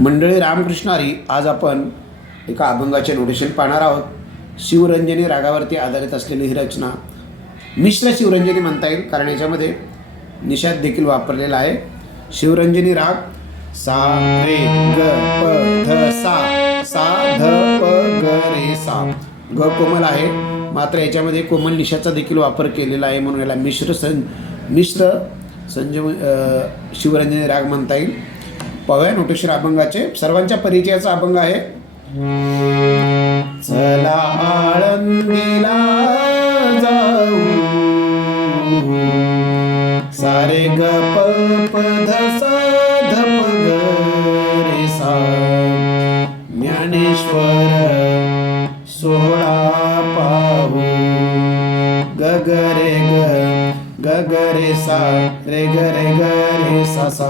मंडळी रामकृष्णारी आज आपण एका अभंगाचे नोटेशन पाहणार आहोत. शिवरंजनी रागावरती आधारित असलेली ही रचना मिश्र शिवरंजनी म्हणता येईल कारण याच्यामध्ये निषाद देखील वापरलेला आहे. शिवरंजनी राग सा रे ग प ध सा सा ध प ग रे सा. ग कोमल आहे. मात्र याच्यामध्ये कोमल निशाचा देखील वापर केलेला आहे म्हणून याला मिश्र सं मिश्र संजम शिवरंजनी राग म्हणता येईल. पाहूया. नोटेश्वर अभंगाचे. सर्वांच्या परिचयाचा अभंग आहे. चला आळंदीला जाऊ. सारे ग प प ध सा ग रे सा ज्ञानेश्वर सोहळा पाहू. ग ग ग ग रे सा रे ग रे ग रे सा सा.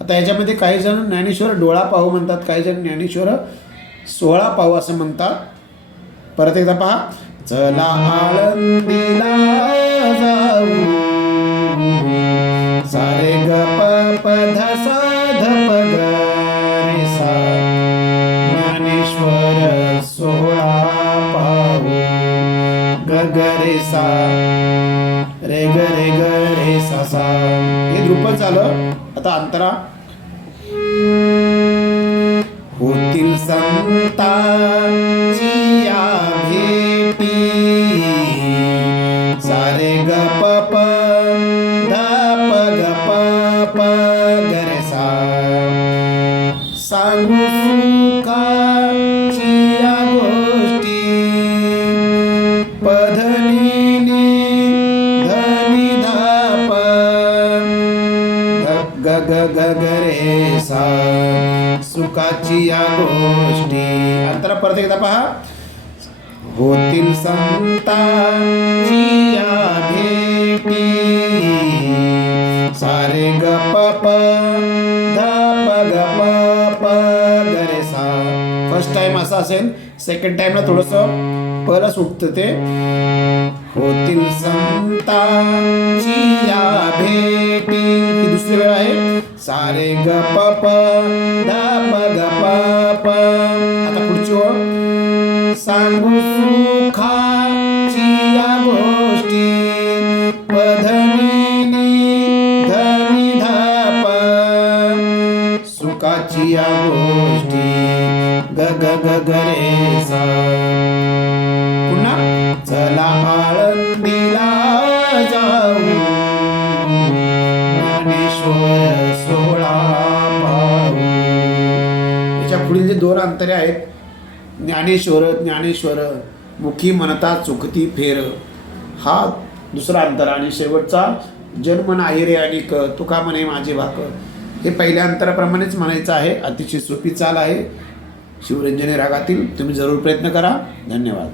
आता याच्यामध्ये काही जण ज्ञानेश्वर डोळा पाहू म्हणतात काही जण ज्ञानेश्वर सोहळा पाहू असं म्हणतात. परत एकदा पहा. चला आळंदीला जाऊ. सारे ग प प ध सा ध प ग रे सा. ज्ञानेश्वर सोहळा पाहू. ग ग रे सा रे हे द्रुपद झालं. आता अंतरा. होतील संताची या भेटी. सारे ग प प ध प ग प प ग रे सा. सांगू ग ग ग रे सा. सुखाची या गोष्टी. अंतर परत एकदा पहा. होतील संताची या भेटी. सारे ग प प ध ग प प ग रे सा. फर्स्ट टाइम असा असेल सेकंड टाइमला थोडंसं पला सुटतं ते. होतील संताची रे ग प प ध प ग प प आता पुढची ओळ. सांगू सुखाची या गोष्टी. पधनी धनी धाप. सुखाची या गोष्टी. ग ग ग ग रे सा. पुन्हा. चला आळंदीला जाऊ. ज्ञानेश्वर पुढील जे दोन अंतरे आहेत ज्ञानेश्वर ज्ञानेश्वर मुखी म्हणता चुकती फेर हा दुसरा अंतर. आणि शेवटचा जन्म नाही रे आणि क तुका म्हणे माझे भाक हे पहिल्या अंतराप्रमाणेच म्हणायचं आहे. अतिशय सोपी चाल आहे. शिवरंजनी रागातील तुम्ही जरूर प्रयत्न करा. धन्यवाद.